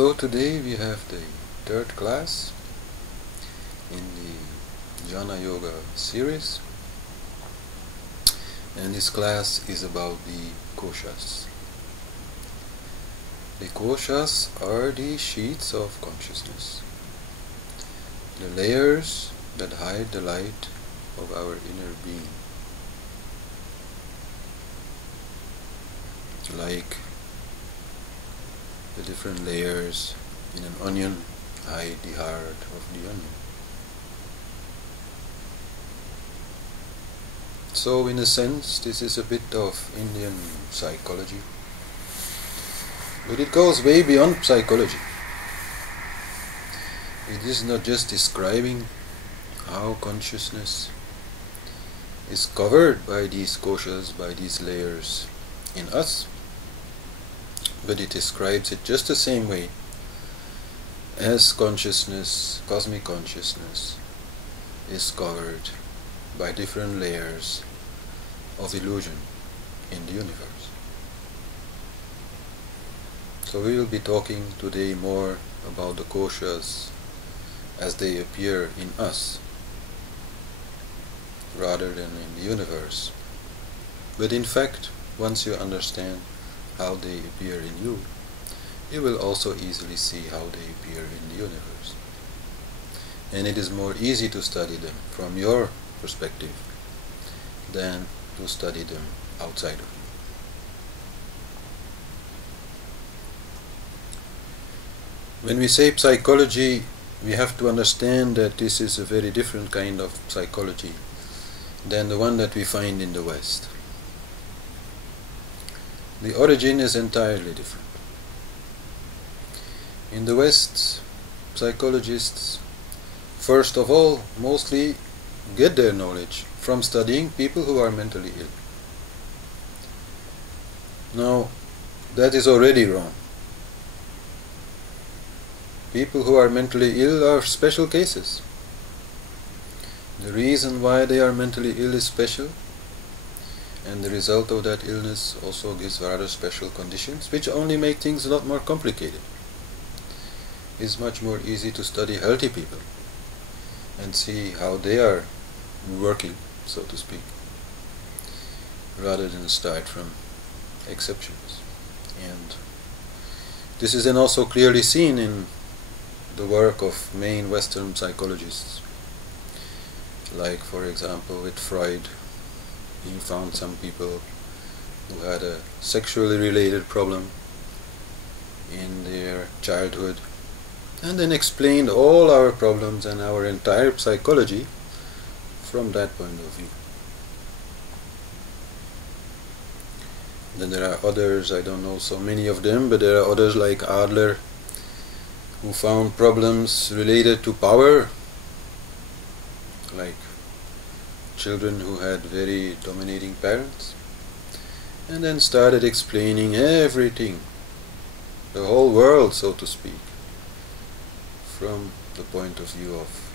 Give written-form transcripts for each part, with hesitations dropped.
So today we have the third class in the Jnana Yoga series, and this class is about the Koshas. The Koshas are the sheets of consciousness, the layers that hide the light of our inner being, like the different layers in an onion hide the heart of the onion. So in a sense this is a bit of Indian psychology, but it goes way beyond psychology. It is not just describing how consciousness is covered by these koshas, by these layers in us, but it describes it just the same way as consciousness, cosmic consciousness, is covered by different layers of illusion in the universe. So we will be talking today more about the koshas as they appear in us rather than in the universe. But in fact, once you understand how they appear in you, you will also easily see how they appear in the universe. And it is more easy to study them from your perspective than to study them outside of you. When we say psychology, we have to understand that this is a very different kind of psychology than the one that we find in the West. The origin is entirely different. In the West, psychologists, first of all, mostly get their knowledge from studying people who are mentally ill. Now, that is already wrong. People who are mentally ill are special cases. The reason why they are mentally ill is special, and the result of that illness also gives rather special conditions, which only make things a lot more complicated. It's much more easy to study healthy people and see how they are working, so to speak, rather than start from exceptions. And this is then also clearly seen in the work of main Western psychologists, like for example with Freud. He found some people who had a sexually related problem in their childhood, and then explained all our problems and our entire psychology from that point of view. Then there are others, I don't know so many of them, but there are others like Adler, who found problems related to power, like children who had very dominating parents, and then started explaining everything, the whole world, so to speak, from the point of view of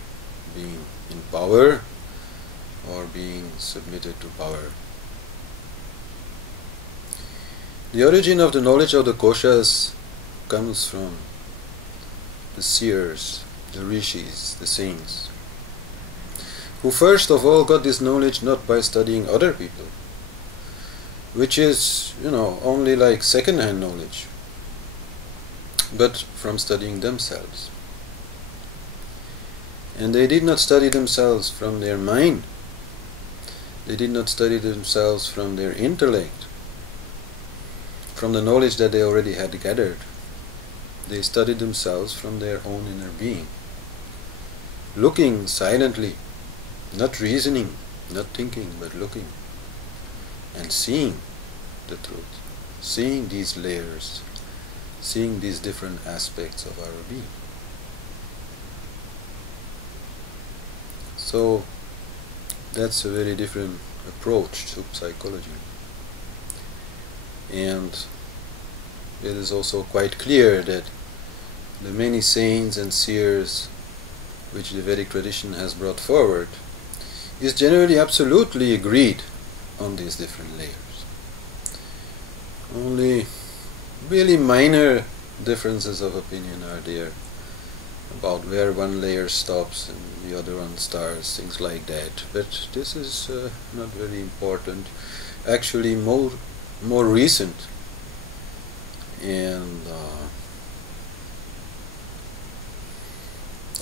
being in power or being submitted to power. The origin of the knowledge of the koshas comes from the seers, the rishis, the saints, who first of all got this knowledge not by studying other people, which is, only like second-hand knowledge, but from studying themselves. And they did not study themselves from their mind. They did not study themselves from their intellect, from the knowledge that they already had gathered. They studied themselves from their own inner being, looking silently, not reasoning, not thinking, but looking and seeing the truth, seeing these layers, seeing these different aspects of our being. So that's a very different approach to psychology, and it is also quite clear that the many saints and seers which the Vedic tradition has brought forward is generally absolutely agreed on these different layers. Only really minor differences of opinion are there about where one layer stops and the other one starts, things like that. But this is not very important. Actually, more recent, and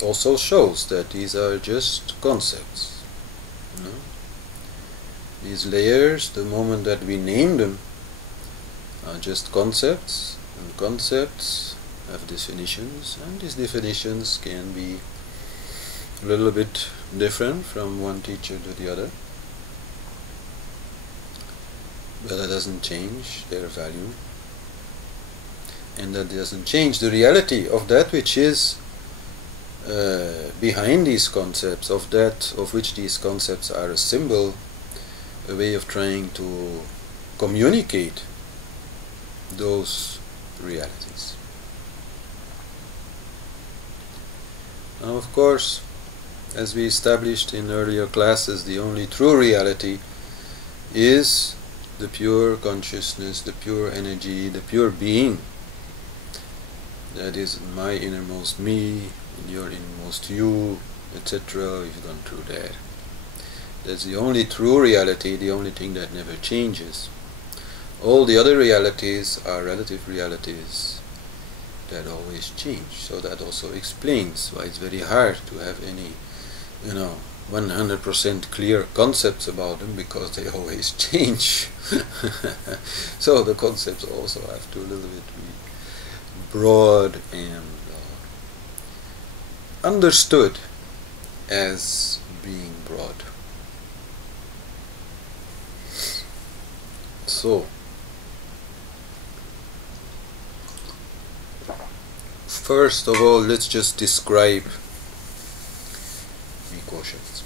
also shows that these are just concepts. You know? These layers, the moment that we name them, are just concepts, and concepts have definitions, and these definitions can be a little bit different from one teacher to the other, but that doesn't change their value, and that doesn't change the reality of that which is behind these concepts, of that of which these concepts are a symbol, a way of trying to communicate those realities. Now, of course, as we established in earlier classes, the only true reality is the pure consciousness, the pure energy, the pure being. That is my innermost me, your innermost you, etc. We've gone through that. That's the only true reality, the only thing that never changes. All the other realities are relative realities that always change. So that also explains why it's very hard to have any, 100% clear concepts about them, because they always change. So the concepts also have to a little bit be broad and understood as being broad. So, first of all, let's just describe the koshas.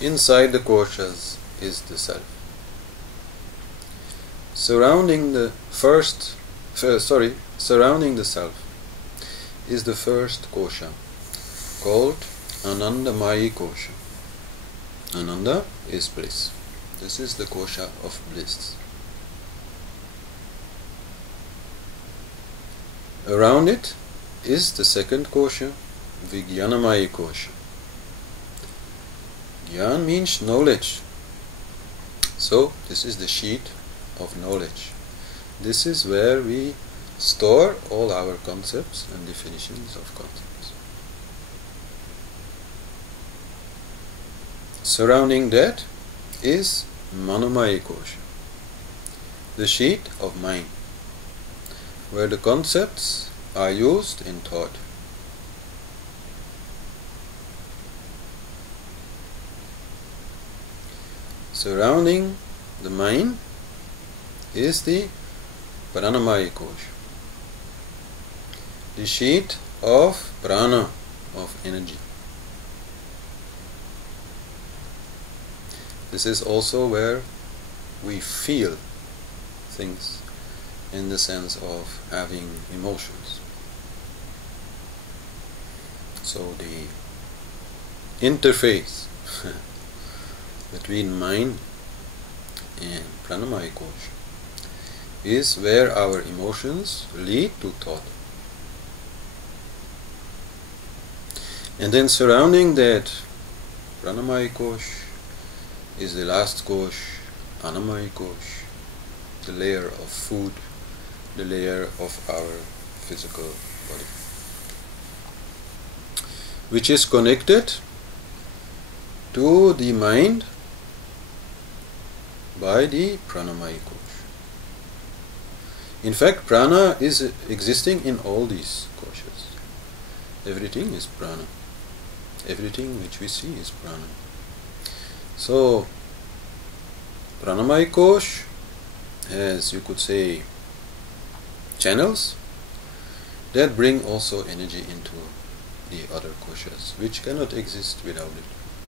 Inside the koshas is the self. Surrounding the self is the first kosha, called Anandamayi kosha. Ananda is bliss. This is the kosha of bliss. Around it is the second kosha, Vijnanamayi kosha. Jnana means knowledge. So this is the sheet of knowledge. This is where we store all our concepts and definitions of concepts. Surrounding that is Manomaya kosha, the sheet of mind, where the concepts are used in thought. Surrounding the mind is the Pranamaya kosha, the sheet of prana, of energy. This is also where we feel things, in the sense of having emotions. So the interface between mind and Pranamaya kosha is where our emotions lead to thought. And then surrounding that Pranamaya kosha is the last kosh, Annamaya kosha, the layer of food, the layer of our physical body, which is connected to the mind by the Pranamaya kosha. In fact, prana is existing in all these koshas. Everything is prana. Everything which we see is prana. So, Pranamaya kosha has, you could say, channels that bring also energy into the other koshas, which cannot exist without it.